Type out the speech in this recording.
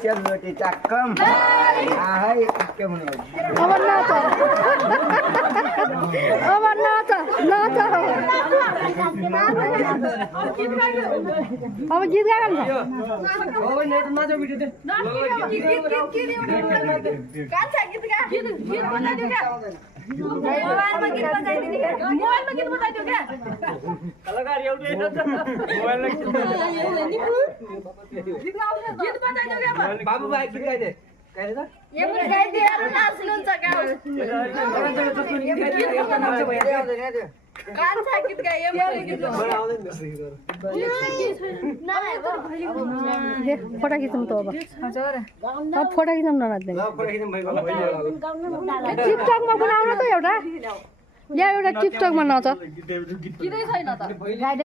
सेलरोटी चक्कम के भन्नु अब नाच नाच अब गीत गाउनु मोबाइलमा गीत बजाइदिने मोबाइलमा गीत बजाइदियो क्या कलाकार एउटै मोबाइलमा गीत बजाइदियो क्या बाबु भाइ गीत गाइदे ये पनि गाइदिए अरु नाच्नुहुन्छ क्या कान्छा गीत गाए यो पनि गीत फोटो खिचौँ त अब हजुर अब फोटो खिचौँ न नाच्दै टिकटकमा बनाउन त एउटा या एउटा टिकटकमा नाच गीतै छैन त